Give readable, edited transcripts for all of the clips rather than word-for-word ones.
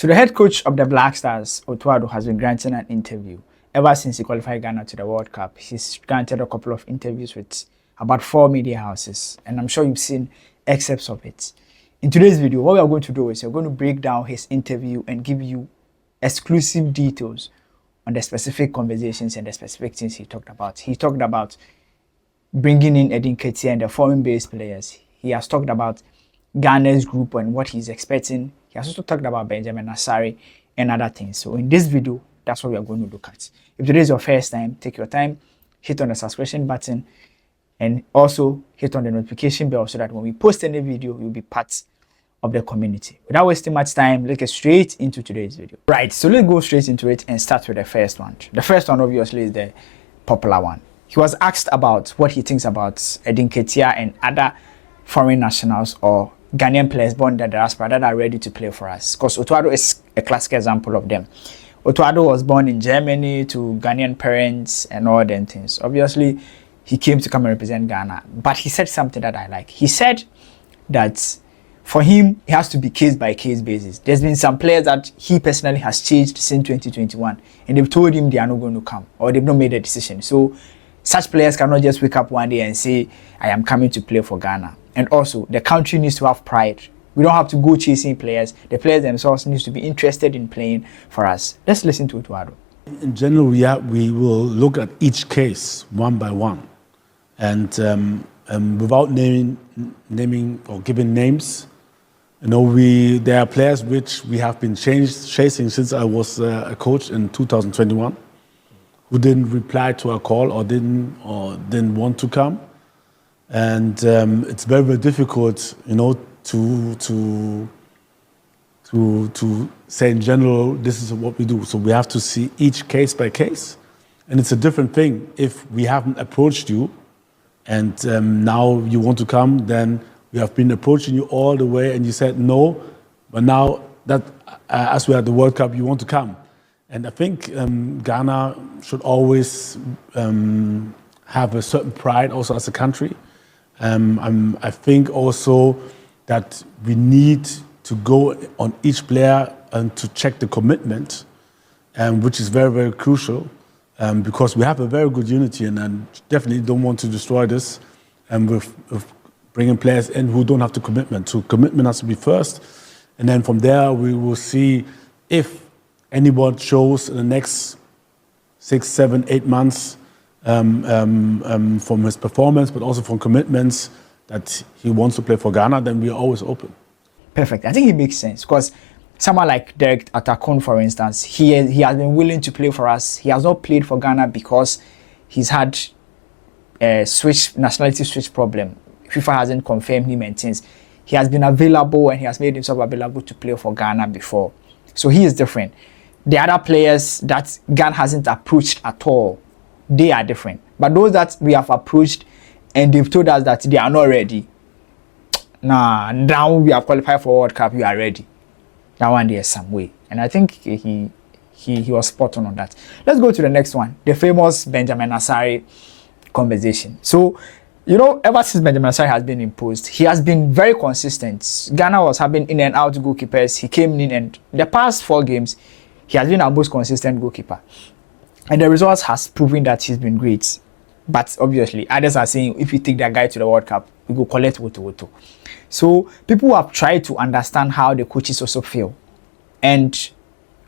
So the head coach of the Black Stars, Otto Addo, has been granting an interview ever since he qualified Ghana to the World Cup. He's granted a couple of interviews with about 4 media houses, and I'm sure you've seen excerpts of it. In today's video, what we are going to do is we're going to break down his interview and give you exclusive details on the specific conversations and the specific things he talked about. He talked about bringing in Nkatiah and the foreign-based players. He has talked about Ghana's group and what he's expecting. He has also talked about Benjamin Asare and other things. So in this video, that's what we are going to look at. If today is your first time, take your time, hit on the subscription button, and also hit on the notification bell so that when we post any video, you'll be part of the community. Without wasting much time, let's get straight into today's video. Right, so let's go straight into it and start with the first one. The first one obviously is the popular one. He was asked about what he thinks about Nkatiah and other foreign nationals or Ghanaian players born in the diaspora that are ready to play for us. Because Otto Addo is a classic example of them. Otto Addo was born in Germany to Ghanaian parents and all them things. Obviously, he came to come and represent Ghana. But he said something that I like. He said that for him, it has to be case-by-case basis. There's been some players that he personally has changed since 2021. And they've told him they are not going to come. Or they've not made a decision. So such players cannot just wake up one day and say, I am coming to play for Ghana. And also, the country needs to have pride. We don't have to go chasing players. The players themselves need to be interested in playing for us. Let's listen to Otto Addo. In general, we will look at each case one by one. And without naming or giving names, there are players which we have been chasing since I was a coach in 2021 who didn't reply to our call or didn't want to come. And it's very, very difficult, to say in general, this is what we do. So we have to see each case by case. And it's a different thing. If we haven't approached you and now you want to come, then we have been approaching you all the way and you said no, but now that as we are at the World Cup, you want to come. And I think Ghana should always have a certain pride also as a country. I think also that we need to go on each player and to check the commitment, which is very, very crucial because we have a very good unity and I definitely don't want to destroy this with bringing players in who don't have the commitment. So commitment has to be first, and then from there we will see if anyone shows in the next 6, 7, 8 months from his performance, but also from commitments that he wants to play for Ghana, then we are always open. Perfect. I think it makes sense because someone like Derek Atakon, for instance, he has been willing to play for us. He has not played for Ghana because he's had a nationality switch problem. FIFA hasn't confirmed him and things. He has been available and he has made himself available to play for Ghana before. So he is different. The other players that Ghana hasn't approached at all, they are different. But those that we have approached and they've told us that they are not ready, now we have qualified for World Cup, you are ready. That one there's some way. And I think he was spot on that. Let's go to the next one, the famous Benjamin Asare conversation. So, ever since Benjamin Asare has been imposed, he has been very consistent. Ghana was having in and out goalkeepers. He came in and the past 4 games, he has been our most consistent goalkeeper. And the results has proven that he's been great. But obviously, others are saying, if you take that guy to the World Cup, we go collect Woto. So people have tried to understand how the coaches also feel. And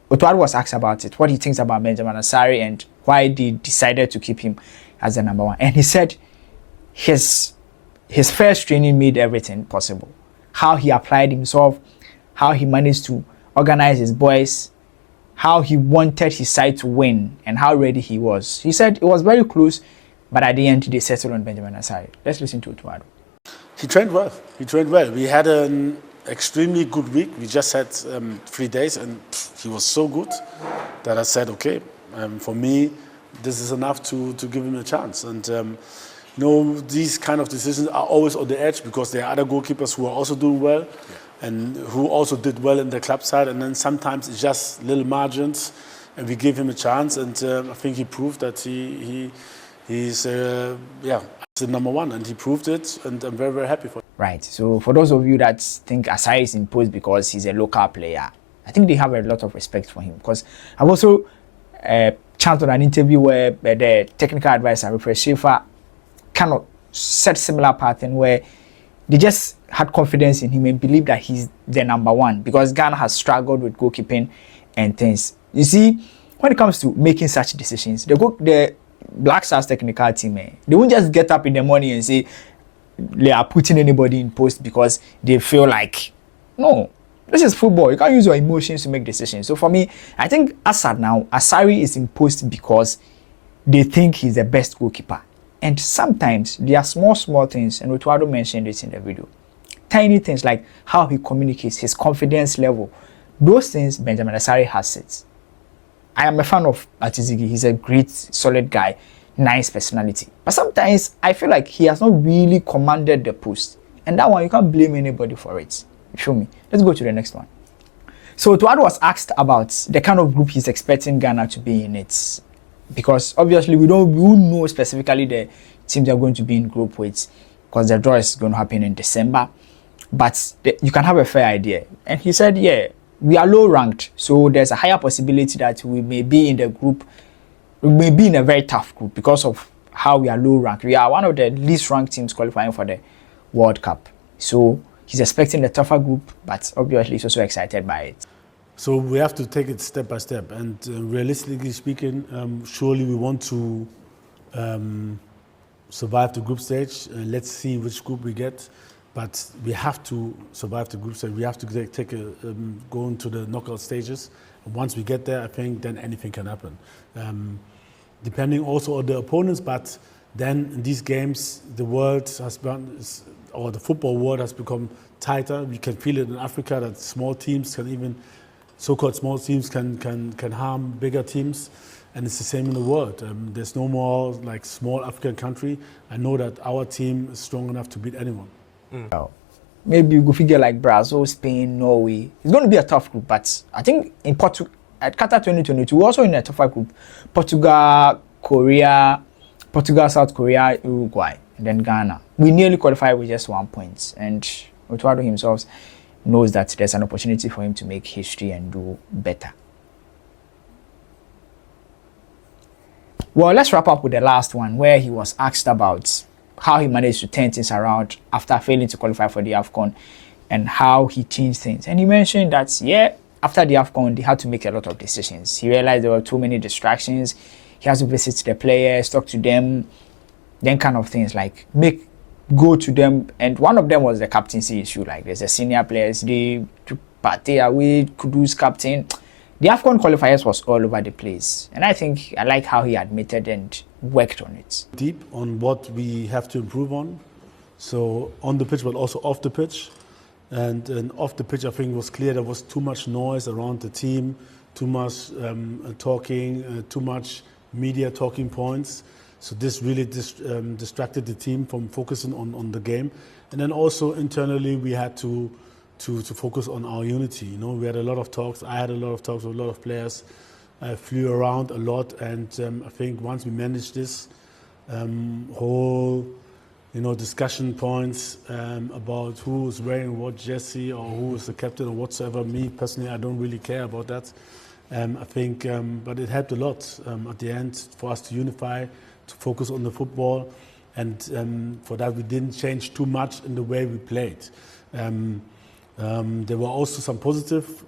Otto Addo was asked about it, what he thinks about Benjamin Asare and why they decided to keep him as the number 1. And he said his first training made everything possible. How he applied himself, how he managed to organize his boys, how he wanted his side to win and how ready he was. He said it was very close, but at the end they settled on Benjamin Asare. Let's listen to Otto Addo. He trained well. We had an extremely good week. We just had 3 days and he was so good that I said, okay, for me, this is enough to give him a chance. And these kind of decisions are always on the edge because there are other goalkeepers who are also doing well. And who also did well in the club side, and then sometimes it's just little margins, and we give him a chance, and I think he proved that he's the number 1, and he proved it, and I'm very, very happy for him. Right, so for those of you that think Asare is imposed because he's a local player, I think they have a lot of respect for him, because I've also chanced on an interview where the technical advisor, Rupert Schaefer, kind of set similar pattern where they just had confidence in him and believed that he's the number one, because Ghana has struggled with goalkeeping and things. You see, when it comes to making such decisions, the Black Stars technical team, they won't just get up in the morning and say they are putting anybody in post because they feel like, no, this is football. You can't use your emotions to make decisions. So for me, I think Asare is in post because they think he's the best goalkeeper. And sometimes there are small things, and Otto Addo mentioned this in the video. Tiny things like how he communicates, his confidence level. Those things, Benjamin Asare has it. I am a fan of Atizigi. He's a great, solid guy, nice personality. But sometimes I feel like he has not really commanded the post. And that one, you can't blame anybody for it. Show me. Let's go to the next one. So Otto Addo was asked about the kind of group he's expecting Ghana to be in it. Because obviously we won't know specifically the teams are going to be in group with, because the draw is going to happen in December. But you can have a fair idea. And he said, yeah, we are low ranked, so there's a higher possibility that we may be in the group, we may be in a very tough group because of how we are low ranked. We are one of the least ranked teams qualifying for the World Cup. So he's expecting a tougher group, but obviously he's also excited by it. So we have to take it step by step, and realistically speaking, surely we want to survive the group stage. Let's see which group we get, but we have to survive the group stage. We have to go into the knockout stages. And once we get there, I think then anything can happen, depending also on the opponents. But then in these games, the world has been, or the football world has become tighter. We can feel it in Africa that small teams can even. So-called small teams can harm bigger teams, and it's the same in the world. There's no more like small African country. I know that our team is strong enough to beat anyone. Maybe you go figure like Brazil, Spain, Norway. It's going to be a tough group, but I think in at Qatar 2022, we're also in a tougher group. Portugal, South Korea, Uruguay, and then Ghana. We nearly qualified with just 1 point, and Otto Addo himself knows that there's an opportunity for him to make history and do better. Well, let's wrap up with the last one, where he was asked about how he managed to turn things around after failing to qualify for the AFCON and how he changed things. And he mentioned that, yeah, after the AFCON, they had to make a lot of decisions. He realized there were too many distractions. He has to visit the players, talk to them, then kind of things like go to them, and one of them was the captaincy issue. Like there's a senior players, they took party away, Kudu's captain. The AFCON qualifiers was all over the place, and I like how he admitted and worked on it. Deep on what we have to improve on, so on the pitch but also off the pitch. And off the pitch, I think it was clear there was too much noise around the team, too much talking, too much media talking points. So this really distracted the team from focusing on the game. And then also internally, we had to focus on our unity. You know, we had a lot of talks. I had a lot of talks with a lot of players. I flew around a lot, and I think once we managed this whole, discussion points about who is wearing what jersey or who is the captain or whatsoever. Me personally, I don't really care about that. I think, but it helped a lot at the end for us to unify, to focus on the football, and for that we didn't change too much in the way we played. There were also some positive,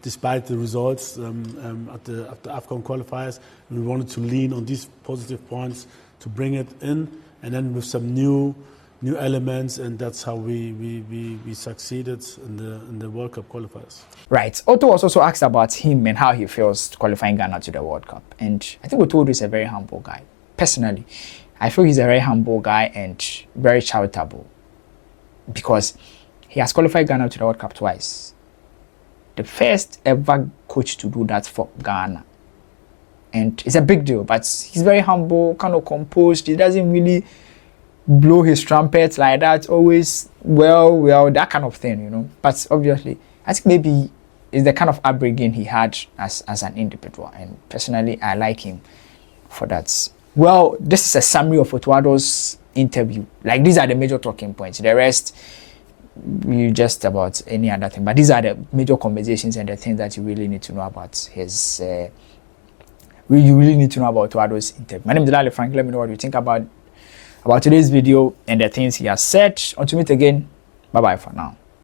despite the results at the AFCON qualifiers. We wanted to lean on these positive points to bring it in, and then with some new elements, and that's how we succeeded in the World Cup qualifiers. Right. Otto was also asked about him and how he feels qualifying Ghana to the World Cup, and I think Otto is a very humble guy. Personally, I feel he's a very humble guy and very charitable, because he has qualified Ghana to the World Cup twice. The first ever coach to do that for Ghana. And it's a big deal, but he's very humble, kind of composed. He doesn't really blow his trumpet like that, always well, that kind of thing, But obviously, I think maybe it's the kind of upbringing he had as an individual. And personally, I like him for that. Well, this is a summary of Otto Addo's interview. Like, these are the major talking points. The rest, you just about any other thing. But these are the major conversations and the things that you really need to know about his. You really need to know about Otto Addo's interview. My name is Dale Frank. Let me know what you think about today's video and the things he has said. Until we meet again, bye bye for now.